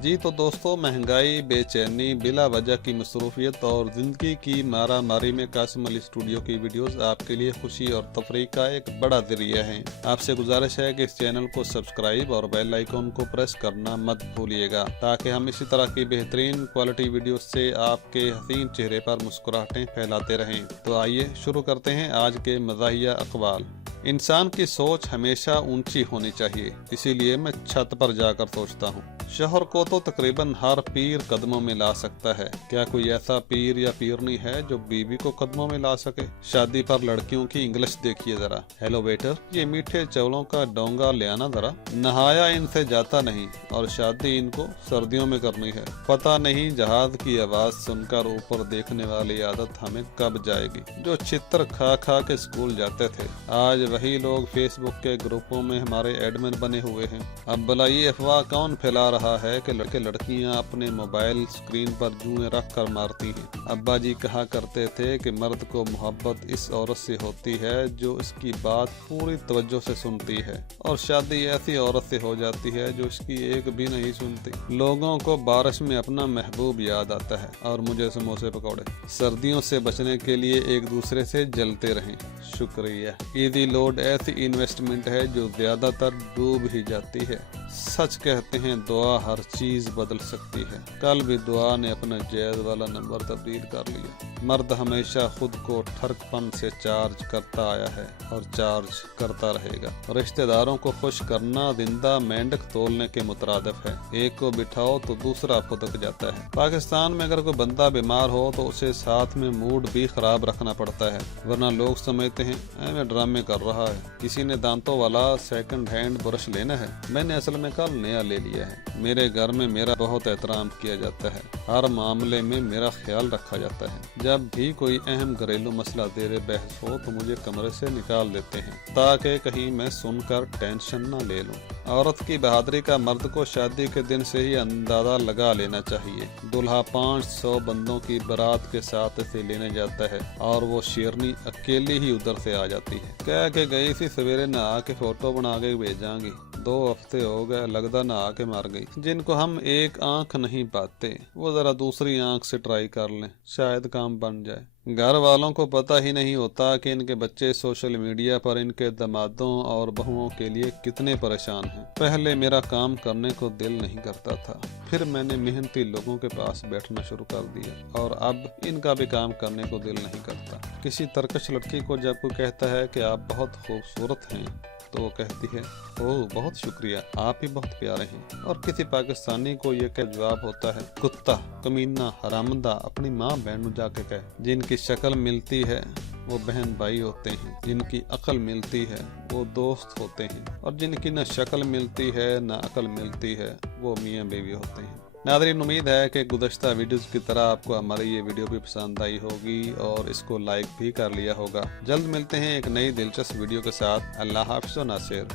जी तो दोस्तों, महंगाई, बेचैनी, बिला वजह की मसरूफियत और ज़िंदगी की मारा मारी में कासिम अली स्टूडियो की वीडियोस आपके लिए खुशी और तफरीह का एक बड़ा ज़रिया है। आपसे गुजारिश है कि इस चैनल को सब्सक्राइब और बेल आइकन को प्रेस करना मत भूलिएगा, ताकि हम इसी तरह की बेहतरीन क्वालिटी वीडियोस से आपके हसीन चेहरे पर मुस्कुराहटें फैलाते रहें। तो आइए शुरू करते हैं आज के मज़ाहिया अक़वाल। इंसान की सोच हमेशा ऊंची होनी चाहिए, इसीलिए मैं छत पर जाकर सोचता हूँ, शोहर को तो तकरीबन हर पीर कदमों में ला सकता है, क्या कोई ऐसा पीर या पीरनी है जो बीवी को कदमों में ला सके। शादी पर लड़कियों की इंग्लिश देखिए जरा। हेलो वेटर, ये मीठे चावलों का डोंगा ले आना जरा। नहाया इनसे जाता नहीं और शादी इनको सर्दियों में करनी है। पता नहीं जहाज की आवाज सुनकर ऊपर देखने वाली आदत हमें कब जाएगी। जो चित्र खा खा के स्कूल जाते थे, आज वही लोग फेसबुक के ग्रुपों में हमारे एडमिन बने हुए हैं। अब भला ये अफवाह कौन फैला रहा है कि लड़कियां अपने मोबाइल स्क्रीन पर जुएं रख कर मारती हैं। अब्बा जी कहा करते थे कि मर्द को मोहब्बत इस औरत से होती है जो इसकी बात पूरी तवज्जो से सुनती है, और शादी ऐसी औरत से हो जाती है जो इसकी एक भी नहीं सुनती। लोगों को बारिश में अपना महबूब याद आता है और मुझे समोसे पकौड़े। सर्दियों से बचने के लिए एक दूसरे से जलते रहें। शुक्रिया। ईदी लोड ऐसी इन्वेस्टमेंट है जो ज्यादातर डूब ही जाती है। सच कहते हैं, दुआ हर चीज बदल सकती है। कल भी दुआ ने अपना जैज वाला नंबर तब्दील कर लिया। मर्द हमेशा खुद को ठरकपन से चार्ज करता आया है और चार्ज करता रहेगा। रिश्तेदारों को खुश करना जिंदा मेंढक तोलने के मुतरादिफ है। एक को बिठाओ तो दूसरा फुदक जाता है। पाकिस्तान में अगर कोई बंदा बीमार हो तो उसे साथ में मूड भी खराब रखना पड़ता है, वरना लोग समझते हैं मैं ड्रामे कर रहा है। किसी ने दांतों वाला सेकंड हैंड ब्रश लेना है, मैंने असल में कल नया ले लिया है। मेरे घर में मेरा बहुत एहतराम किया जाता है, हर मामले में मेरा ख्याल रखा जाता है। जब भी कोई अहम घरेलू मसला देर बहस हो तो मुझे कमरे से निकाल देते हैं, ताकि कहीं मैं सुनकर टेंशन न ले लूं। औरत की बहादुरी का मर्द को शादी के दिन से ही अंदाजा लगा लेना चाहिए। दूल्हा 500 बंदों की बारात के साथ इसे लेने जाता है और वो शेरनी अकेली ही उधर से आ जाती है। कह के गई थी सवेरे नहा के फोटो बना के भेजांगी, 2 हफ्ते हो गए, लगदा नहा के मर गई। जिनको हम एक आंख नहीं पाते वो जरा दूसरी आंख से ट्राई कर लें, शायद काम बन जाए। घर वालों को पता ही नहीं होता कि इनके बच्चे सोशल मीडिया पर इनके दामादों और बहुओं के लिए कितने परेशान हैं। पहले मेरा काम करने को दिल नहीं करता था, फिर मैंने मेहनती लोगों के पास बैठना शुरू कर दिया और अब इनका भी काम करने को दिल नहीं करता। किसी तरकश लड़की को जब कोई कहता है कि आप बहुत खूबसूरत हैं तो वो कहती है, ओह बहुत शुक्रिया, आप ही बहुत प्यारे हैं। और किसी पाकिस्तानी को ये क्या जवाब होता है, कुत्ता, कमीना, हरामदा, अपनी माँ बहन जाके कहे। जिनकी शक्ल मिलती है वो बहन भाई होते हैं, जिनकी अकल मिलती है वो दोस्त होते हैं, और जिनकी न शक्ल मिलती है न अकल मिलती है वो मियाँ बीवी होते हैं। नाज़रीन, उम्मीद है कि गुज़श्ता वीडियोज़ की तरह आपको हमारी ये वीडियो भी पसंद आई होगी और इसको लाइक भी कर लिया होगा। जल्द मिलते हैं एक नई दिलचस्प वीडियो के साथ। अल्लाह हाफ़िज़ व नासिर।